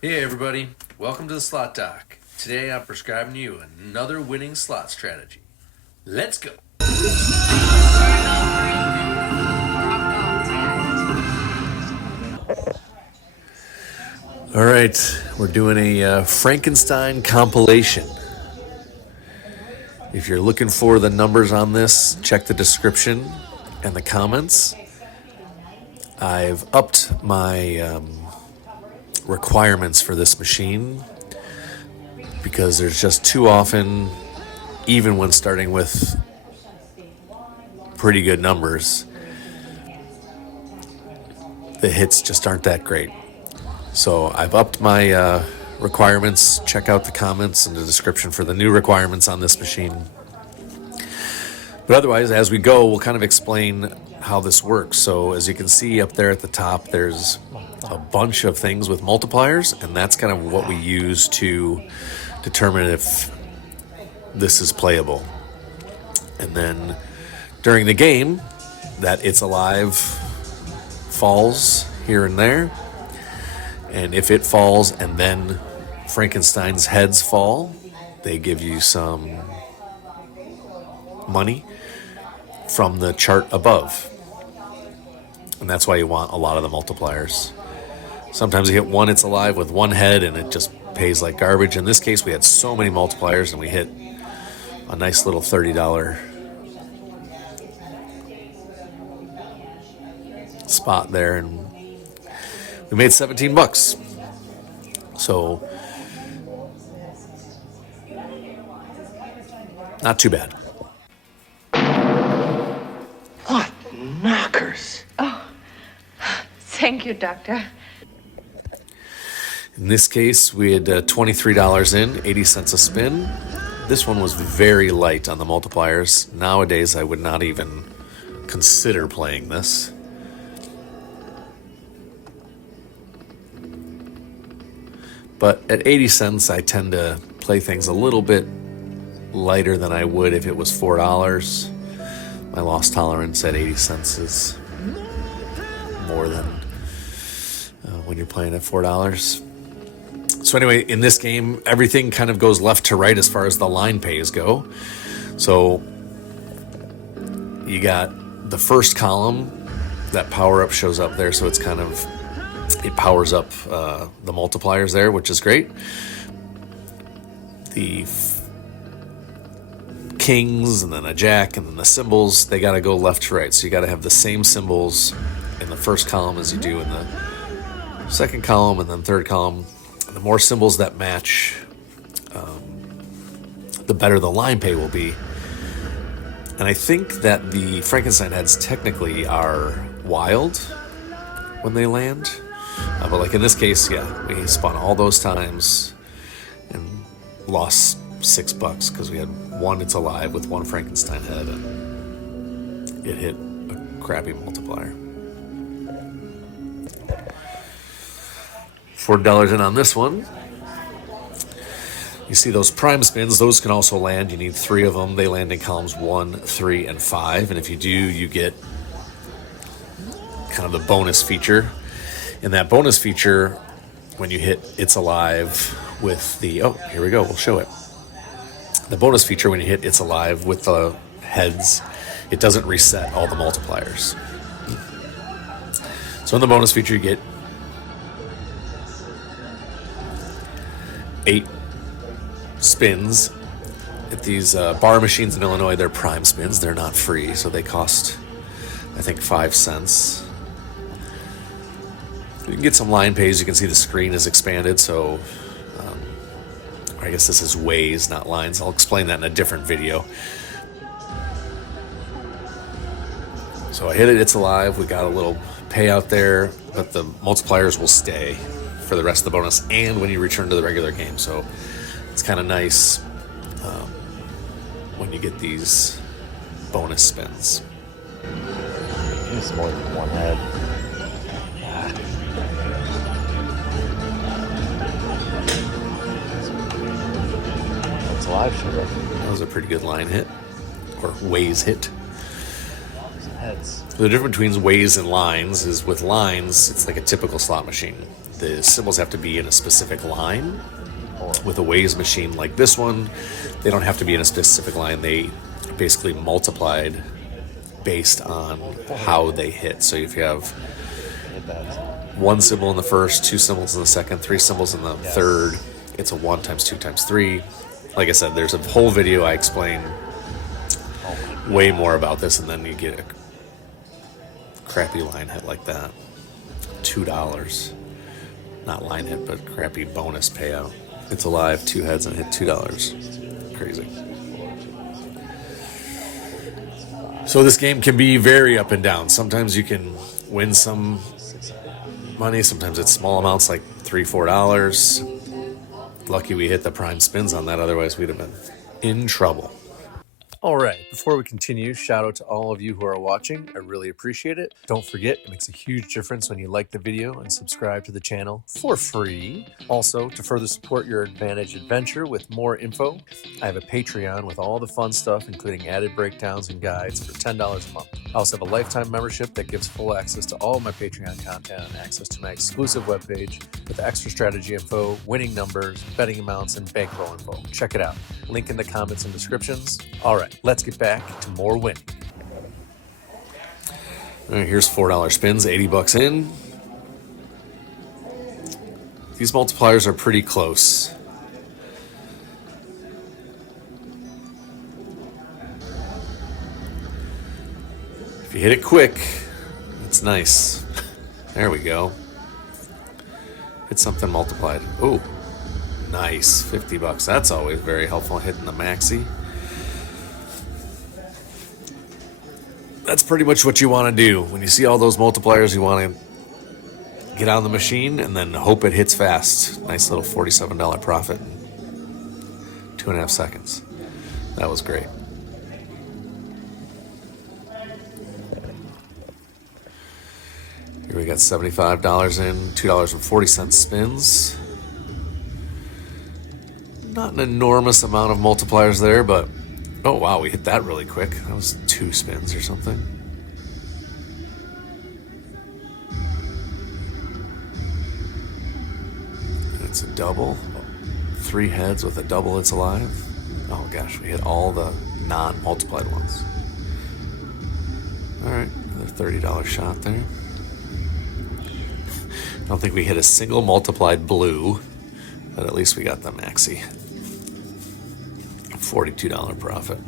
Hey everybody, welcome to the Slot Doc. Today I'm prescribing you another winning slot strategy. Let's go! Alright, we're doing a Frankenstein compilation. If you're looking for the numbers on this, check the description and the comments. I've upped my requirements for this machine because there's just too often, even when starting with pretty good numbers, the hits just aren't that great. So I've upped my requirements. Check out the comments and the description for the new requirements on this machine. But otherwise, as we go, we'll kind of explain how this works. So as you can see up there at the top, there's a bunch of things with multipliers, and that's kind of what we use to determine if this is playable. And then during the game, that It's Alive falls here and there. And if it falls and then Frankenstein's heads fall, they give you some money from the chart above. And that's why you want a lot of the multipliers. Sometimes you hit one It's Alive with one head and it just pays like garbage. In this case, we had so many multipliers and we hit a nice little $30 spot there, and we made 17 bucks. So not too bad. What knockers? Thank you, Doctor. In this case, we had $23 in, 80 cents a spin. This one was very light on the multipliers. Nowadays, I would not even consider playing this. But at 80 cents, I tend to play things a little bit lighter than I would if it was $4. My loss tolerance at 80 cents is more than when you're playing at $4. So anyway, in this game, everything kind of goes left to right as far as the line pays go. So you got the first column, that power up shows up there, so it's kind of, it powers up the multipliers there, which is great. The kings and then a jack and then the symbols, they got to go left to right. So you got to have the same symbols in the first column as you do in the second column and then third column. And the more symbols that match, the better the line pay will be. And I think that the Frankenstein heads technically are wild when they land. But like in this case, yeah, we spun all those times and lost $6 because we had one It's Alive with one Frankenstein head and it hit a crappy multiplier. $4 in on this one. You see those prime spins, those can also land. You need 3 of them. They land in columns 1, 3, and 5. And if you do, you get kind of the bonus feature. In that bonus feature, when you hit It's Alive with the, oh, here we go, we'll show it. The bonus feature, when you hit It's Alive with the heads, it doesn't reset all the multipliers. So in the bonus feature, you get 8 spins. At these bar machines in Illinois, they're prime spins. They're not free, so they cost, I think, 5 cents. You can get some line pays. You can see the screen is expanded, so I guess this is ways, not lines. I'll explain that in a different video. So I hit it, It's Alive. We got a little payout there, but the multipliers will stay for the rest of the bonus and when you return to the regular game. So it's kind of nice when you get these bonus spins. It's more than one head. It's Alive sugar. That was a pretty good line hit, or ways hit. Heads. The difference between ways and lines is with lines, it's like a typical slot machine. the symbols have to be in a specific line. With a Waze machine like this one, they don't have to be in a specific line. They basically multiplied based on how they hit. So if you have Hit that. one symbol in the first, two symbols in the second, three symbols in the third, it's a 1 times 2 times 3. Like I said, there's a whole video I explain way more about this, and then you get a crappy line hit like that. $2. Not line hit, but crappy bonus payout. It's alive, 2 heads, and hit $2. Crazy. So this game can be very up and down. Sometimes you can win some money. Sometimes it's small amounts, like $3, $4. Lucky we hit the prime spins on that. Otherwise, we'd have been in trouble. All right, before we continue, shout out to all of you who are watching. I really appreciate it. Don't forget, it makes a huge difference when you like the video and subscribe to the channel for free. Also, to further support your Advantage adventure with more info, I have a Patreon with all the fun stuff, including added breakdowns and guides for $10 a month. I also have a lifetime membership that gives full access to all of my Patreon content and access to my exclusive webpage with extra strategy info, winning numbers, betting amounts, and bankroll info. Check it out. Link in the comments and descriptions. All right, let's get back to more winning. All right, here's $4 spins, $80 in. These multipliers are pretty close. If you hit it quick, it's nice. There we go. Hit something multiplied. Ooh. Nice, $50. That's always very helpful, hitting the maxi. That's pretty much what you want to do. When you see all those multipliers, you want to get on the machine and then hope it hits fast. Nice little $47 profit in 2.5 seconds. That was great. Here we got $75 in, $2.40 spins. Not an enormous amount of multipliers there, but oh wow, we hit that really quick. That was 2 spins or something. It's a double. 3 heads with a double, it's alive. Oh gosh, we hit all the non-multiplied ones. All right, another $30 shot there. I don't think we hit a single multiplied blue, but at least we got the maxi. $42 profit.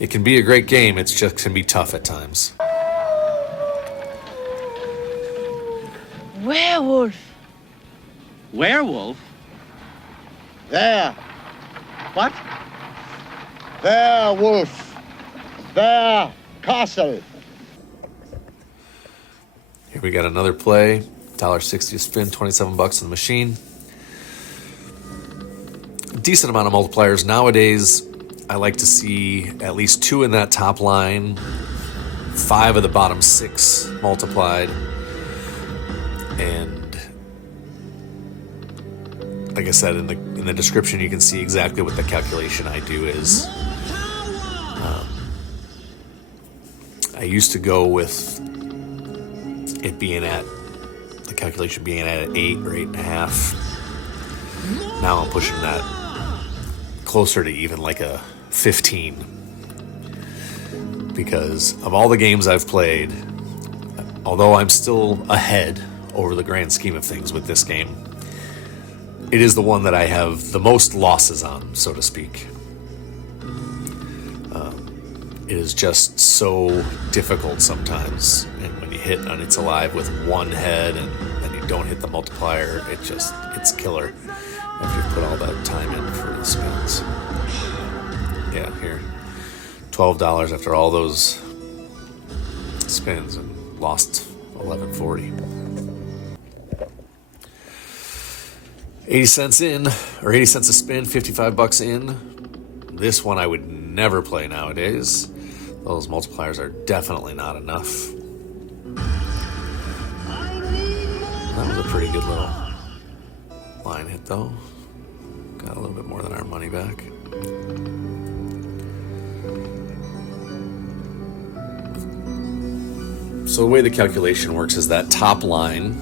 It can be a great game, it's just can be tough at times. Werewolf. Werewolf? There, What? there, wolf, there, castle. Here we got another play. $1.60 a spin, $27 in the machine. A decent amount of multipliers. Nowadays, I like to see at least 2 in that top line, 5 of the bottom 6 multiplied. And like I said, in the description, you can see exactly what the calculation I do is. I used to go with it being at the calculation being at 8 or 8.5. Now I'm pushing that closer to even like a 15, because of all the games I've played, although I'm still ahead over the grand scheme of things with this game, it is the one that I have the most losses on, so to speak. It is just so difficult sometimes, and when you hit on It's Alive with 1 head and then you don't hit the multiplier, it's killer after you put all that time in for the spins. Yeah, here, $12 after all those spins and lost $11.40. 80 cents in, or 80 cents a spin, $55 in. This one I would never play nowadays. Those multipliers are definitely not enough. That was a pretty good little line hit though. Got a little bit more than our money back. So the way the calculation works is that top line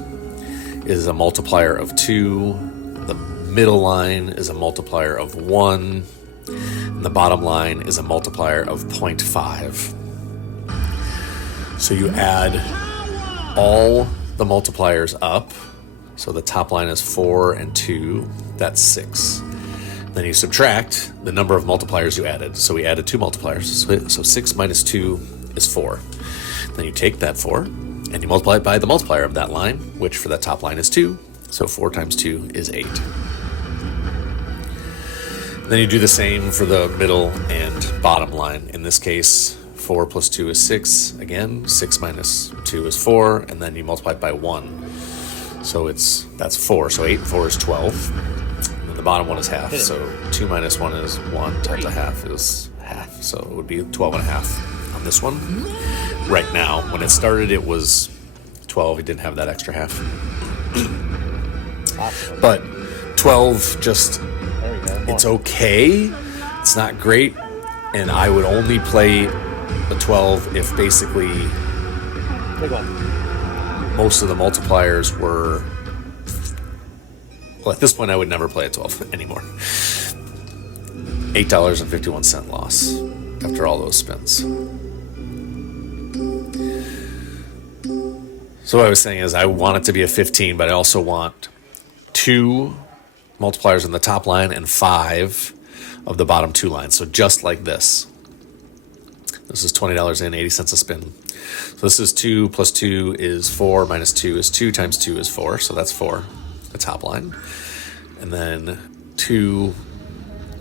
is a multiplier of 2, the middle line is a multiplier of 1, and the bottom line is a multiplier of 0.5. So you add all the multipliers up. So the top line is 4 and 2, that's 6. Then you subtract the number of multipliers you added. So we added 2 multipliers. So 6 minus 2 is 4. Then you take that 4 and you multiply it by the multiplier of that line, which for that top line is 2. So 4 times 2 is 8. Then you do the same for the middle and bottom line. In this case, 4 plus 2 is 6. Again, 6 minus 2 is 4. And then you multiply it by 1. So that's 4. So 8 and 4 is 12. And then the bottom one is half. So 2 minus 1 is 1 times a half is half. So it would be 12 and a half on this one. Right now, when it started, it was 12. It didn't have that extra half. But 12 just, it's okay. It's not great. And I would only play a 12 if basically most of the multipliers were, well, at this point I would never play a 12 anymore. $8.51 loss after all those spins. So what I was saying is I want it to be a 15, but I also want 2 multipliers in the top line and 5 of the bottom 2 lines. So just like this. This is $20.80 a spin. So this is 2 plus 2 is 4 minus 2 is 2 times 2 is 4. So that's 4, the top line. And then 2,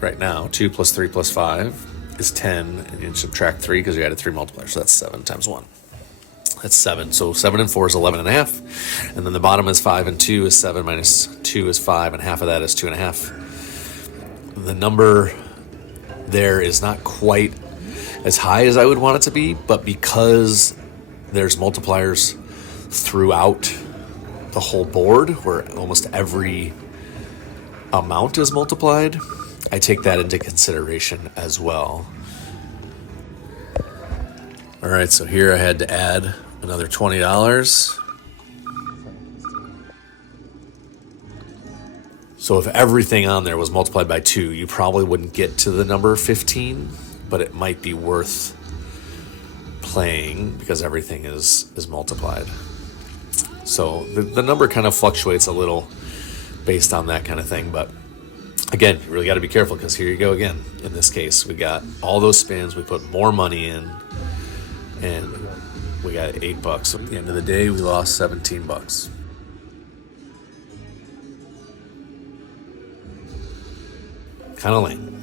right now, 2 plus 3 plus 5 is 10. And you subtract 3 because you added 3 multipliers. So that's 7 times 1. That's 7. So 7 and 4 is 11 and a half. And then the bottom is 5 and 2 is 7 minus 2 is 5. And half of that is 2 and a half. The number there is not quite as high as I would want it to be, but because there's multipliers throughout the whole board where almost every amount is multiplied, I take that into consideration as well. All right, so here I had to add another $20. So if everything on there was multiplied by 2, you probably wouldn't get to the number 15, but it might be worth playing because everything is multiplied. So the number kind of fluctuates a little based on that kind of thing, but again, you really got to be careful because here you go again. In this case, we got all those spins, we put more money in, and we got $8. So at the end of the day, we lost $17. Kind of lame.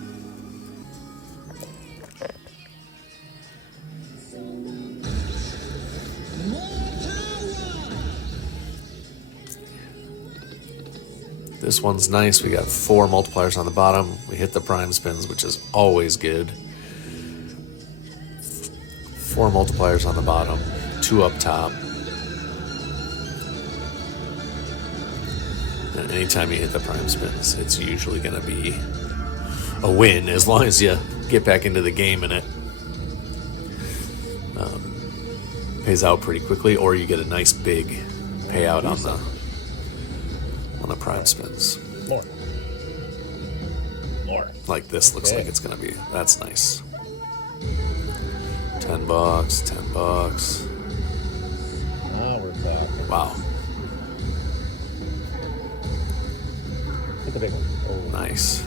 This one's nice. We got 4 multipliers on the bottom. We hit the prime spins, which is always good. 4 multipliers on the bottom, 2 up top. And anytime you hit the prime spins, it's usually going to be a win as long as you get back into the game and it pays out pretty quickly, or you get a nice big payout on the prime spins. More. Like this looks like it's gonna be. That's nice. $10, $10. Now we're talking. Wow, Hit the big one. Oh. nice.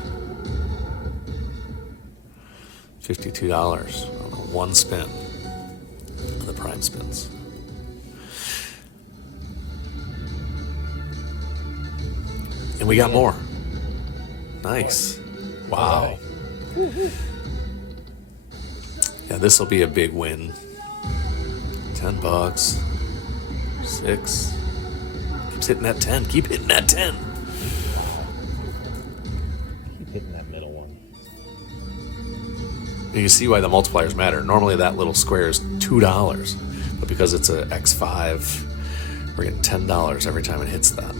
$52 on one spin of the prime spins. And we got more. Nice. Wow. Yeah, this will be a big win. $10. 6. Keeps hitting that 10. Keep hitting that 10. Keep hitting that middle one. You can see why the multipliers matter. Normally that little square is $2, but because it's a X5, we're getting $10 every time it hits that.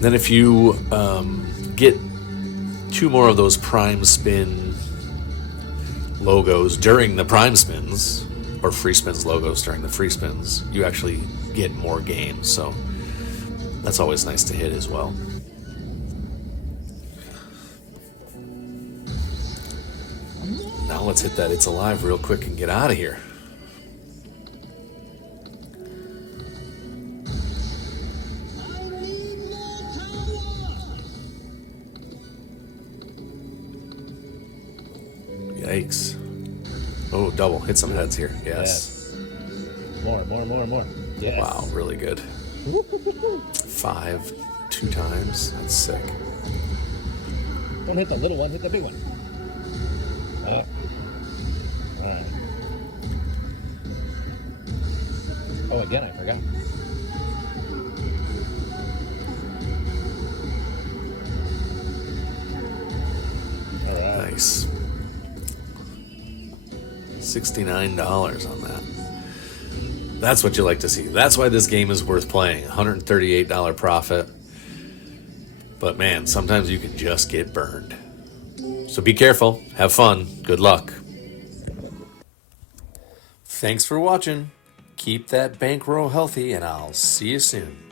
Then if you get 2 more of those prime spin logos during the prime spins, or free spins logos during the free spins, you actually get more games. So that's always nice to hit as well. Now let's hit that It's Alive real quick and get out of here. Yikes. Oh, double. Hit some heads here. Yes. More. Yes. Wow, really good. 5, 2 times. That's sick. Don't hit the little one, hit the big one. All right. Oh, again, I forgot. All right. Nice. $69 on that. That's what you like to see. That's why this game is worth playing. $138 profit. But man, sometimes you can just get burned. So be careful. Have fun. Good luck. Thanks for watching. Keep that bankroll healthy, and I'll see you soon.